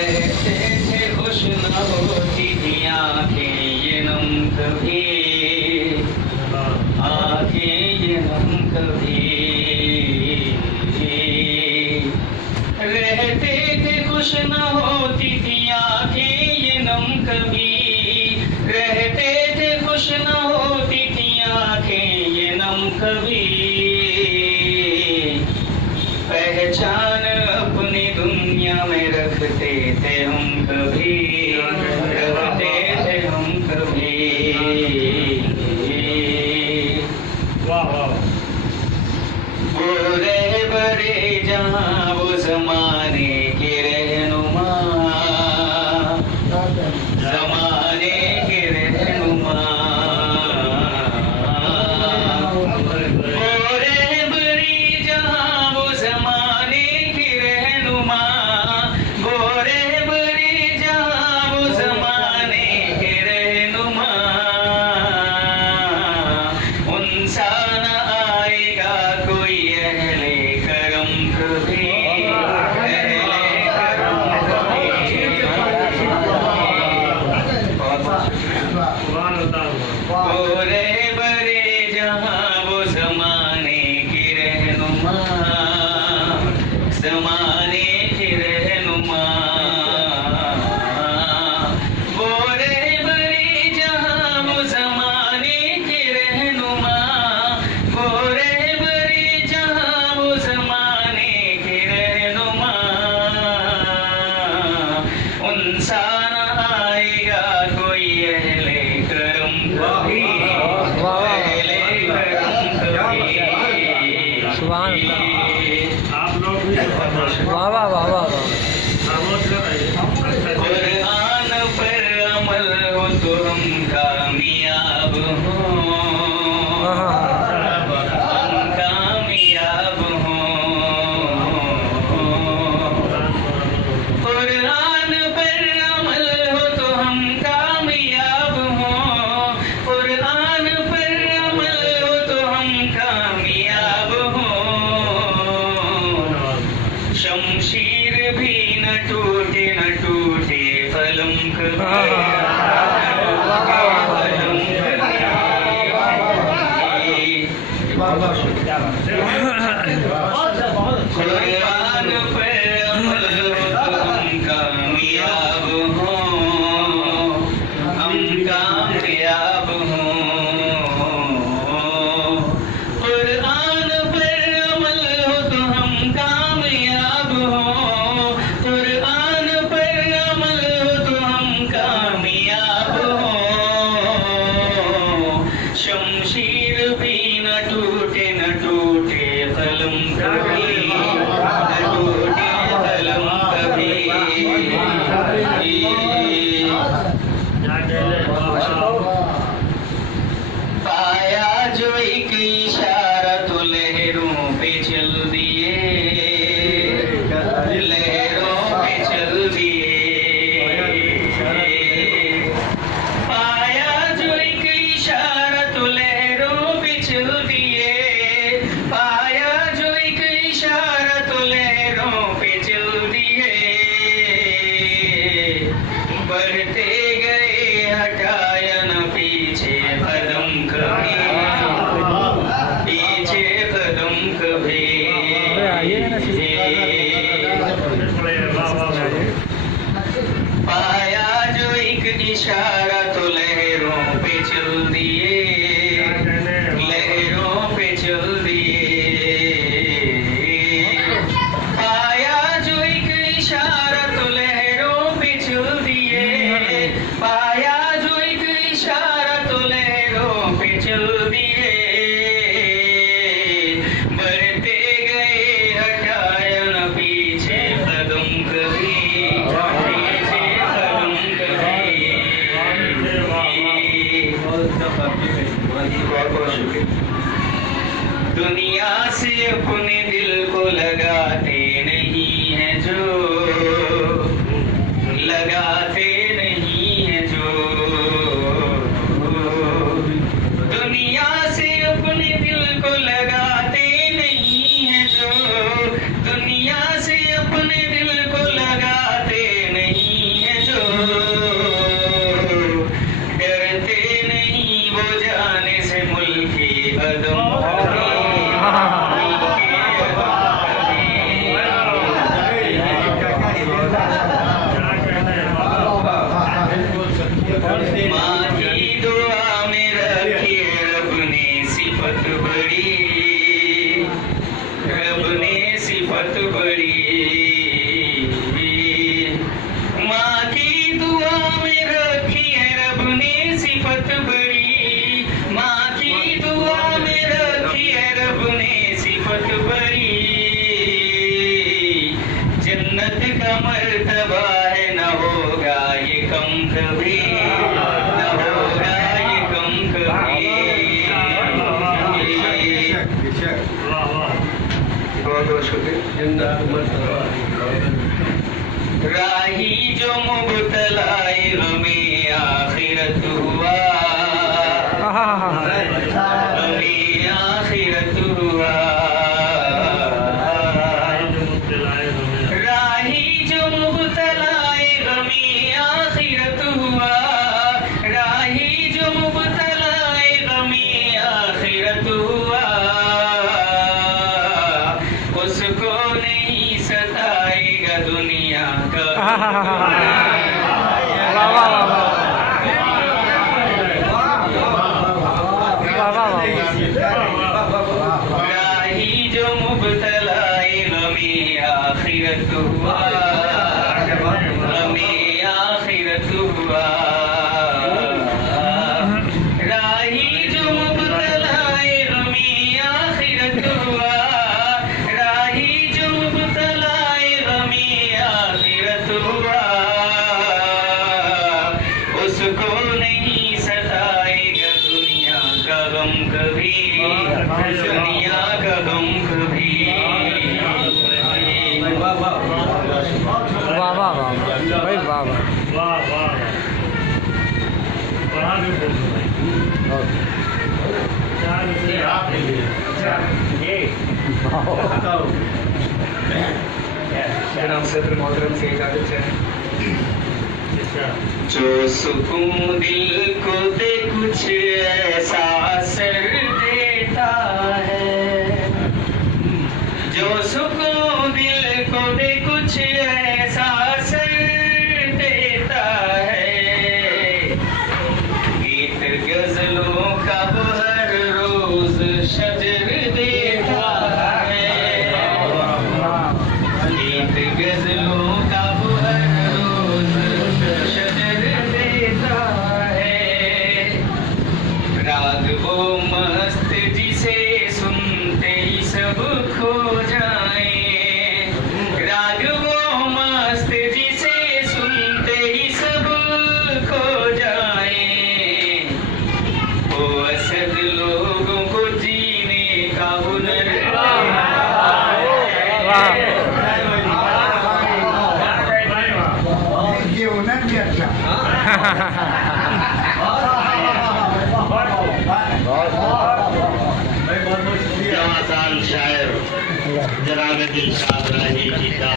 रहते थे खुश न होती थी आंखें ये नम कभी, आंखें ये नम कभी। रहते थे खुश न होती थी आंखें ये नम कभी, रहते थे खुश न होती थी आंखें ये नम कभी। पहचान अपनी दुनिया में रखते थे हम कभी, रखते थे हम कभी। वाह वाह। वो रहे बड़े जहां वो जमाने के रहनुमा, जमाने के रहनुमा। वो रहे बड़ी जहां वो जमाने के रहनुमा, वो रहे बड़ी जहां वो जमाने के रहनुमा। उनसा न आएगा कोई अहले करम कभी, अहले करम कभी। वो रहे बड़े जहां वो जमाने के रहनुमा, जमाने के रहनुमा। वो रहे बड़े जहां वो जमाने के रहनुमा, वो रहे बड़े जहां वो जमाने के रहनुमा। उनसा न आएगा कोई अहले करम कभी, अहले करम कभी। आप लोग भी वाह वाह वाह वाह वाह। कुरान पर अमल हो तो हम कामयाब हो, हम कामयाब हो। कुरान पर अमल हो तो हम कामयाब हो, कुरान पर अमल हो तो हम कामयाब हो। शमशीर भी न टूटे फलम कभी, फलम कभी। कुरान पर अमल हो तो हम कामयाब हो, हम कामयाब हो। कुरान पर अमल हो तो हम कामयाब हो, कुरान पर अमल हो तो हम कामयाब हो। शमशीर भी न टूटे फलम कभी, न टूटे फलम कभी। पाया जो एक इशारा तो लहरों पे चल दिए, लहरों पे चल दिए। पाया जो एक इशारा तो लहरों पे चल दिए, पाया जो एक इशारा तो लहरों पे चल दिए। बढ़ते गए हटाया न पीछे कदम कभी, पीछे कदम कभी। सिफत बड़ी, माँ की दुआ में रखी है रब ने सिफत बड़ी, माँ की दुआ में रखी है रब ने सिफत बड़ी। जन्नत का मर्तबा है न होगा ये कम कभी, न होगा ये कम कभी। राही जो मुबतलाए हमें आखिरत हुआ, हमें आखिरत हुआ। राही जो मुबतलाए हमें आखिरत हुआ, राही जो मुबतलाए हमें आखिरत हुआ। उसको नहीं सताएगा दुनिया का। राही जो मुबतलाए हमें आखिरत हुआ, हमें आखिरत हुआ। राही जो मुबतलाए हमें आखिरत हुआ, राही जो मुबतलाए हमें आखिरत हुआ। उसको नहीं सताएगा दुनिया का गम कभी, दुनिया का गम कभी। वाह वाह वाह भाई, वाह वाह। वाह वाह, बढ़ा के बोल दो भाई। चार से आप ये नाम सदर मोहतरम से इजाजत है। जो सुकून दिल को दे कुछ ऐसा असर देता है, जो सुकून दिल को दे कुछ ऐसा असर देता है। गीत गजलों का वो हर रोज शजर देता है, गीत गजलों का वो हर रोज शजर देता है। राग वो मस्त जिसे सुनते ही सब खो जाए, राग वो मस्त जिसे सुनते ही सब खो जाए। वो असद लोगों को जीने का हुनर ये हुनर भी अच्छा। शायर जनाब दिलशाद राही जी का